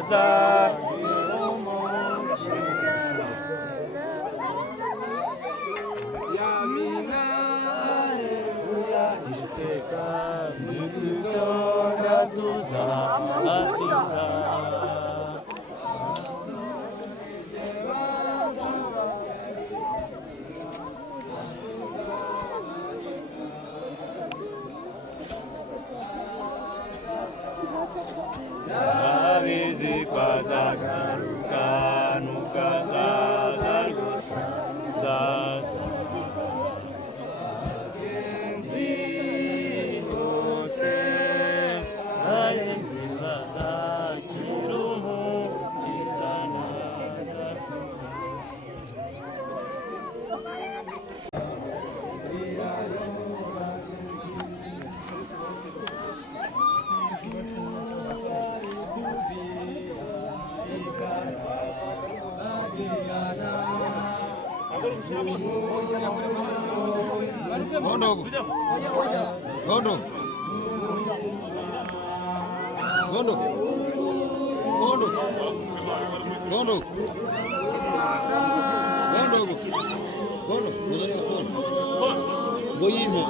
azagira umukiza yamina haleluya iteka n'igitora tuzatura Kwazagaruka nukazaza gusaza agenzi bose bagenzi bazakira umukiza naza Gondo. Gondo. Gondo. Gondo. Gondo. Gondo. Gondo. Muzani wa phone. Goyime.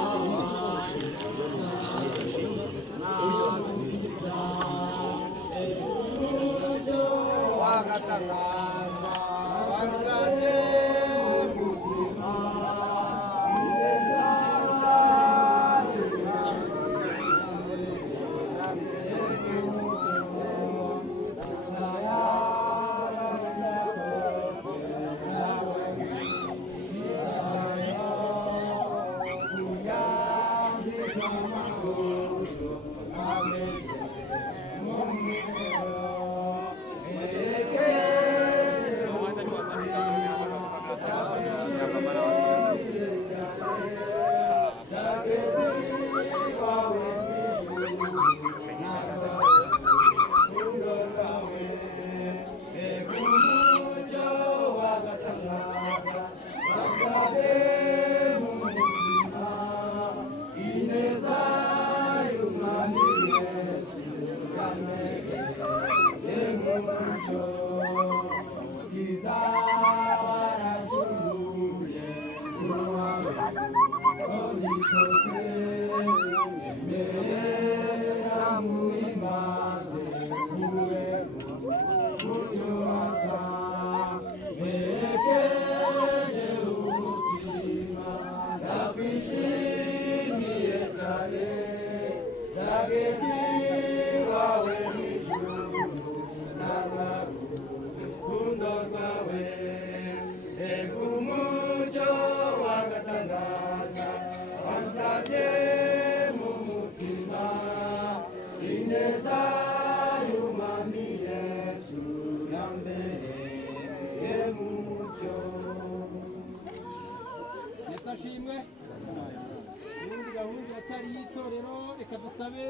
reka dusabe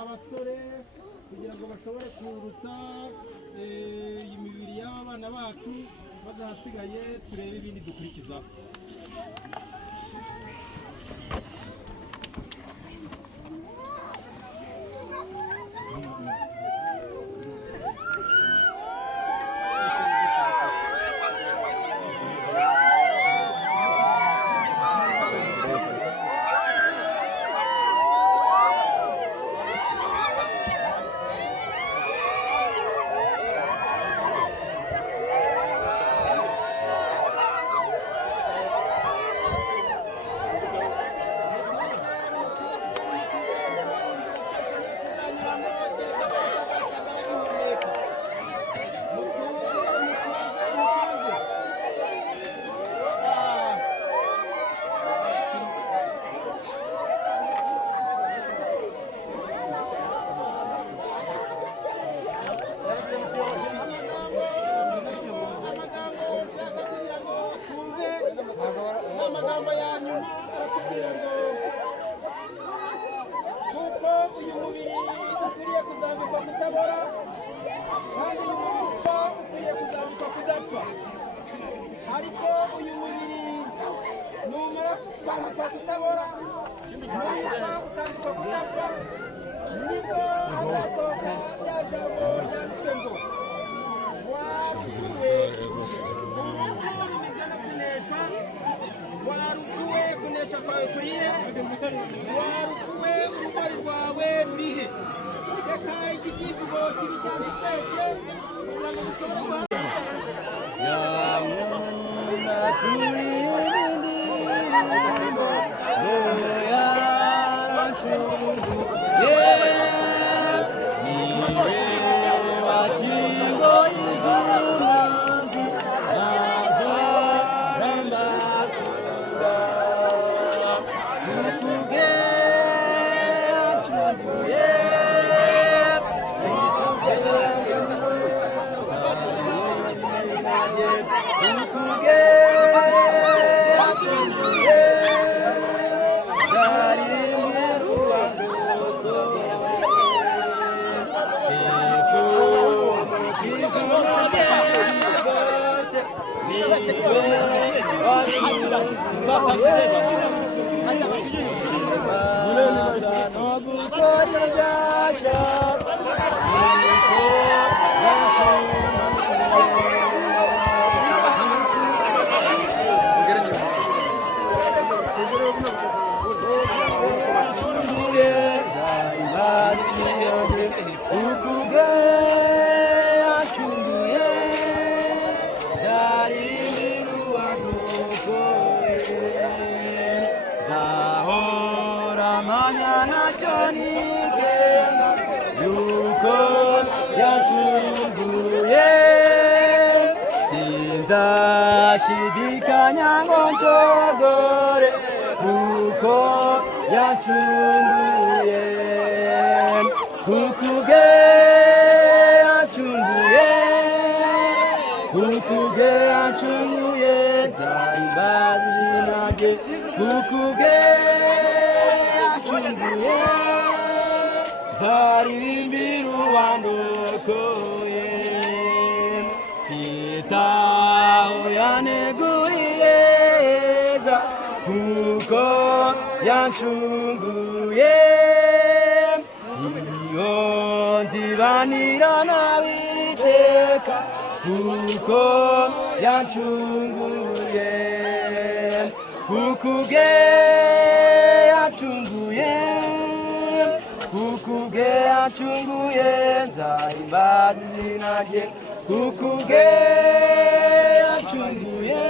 abasore kugira ngo bashobore kurutsa imibiri y'abana bacu maze ahasigaye turebe ibindi dukurikizaho. Amagambo ya nyuma aratubwira ngo kuko uyu mubiri ukwiriye kuzambikwa kutabora kandi uyu mubiri upfa ukwiriye kuzambikwa kudapfa, ariko uyu mubiri numara kwambikwa kutabora numara ukambikwa kudapfa nibwo hazasohoka rya jambo ryanditswe ngo warupfuwe urumuri rwawe rurihe reka iki kivugo kibi cyane twese kugira ngo dushobore Shidikanya ngonchogore kuko yachunguye kukuge yachunguye zaibazinage kukuge yachunguye zarimbiru wandokoye yaneguyeza kuko yanchunguye iyo nzibanira n'abiteka kuko yanchunguye kukuge yanchunguye nzahimbaza izina rye kukuge yanchunguye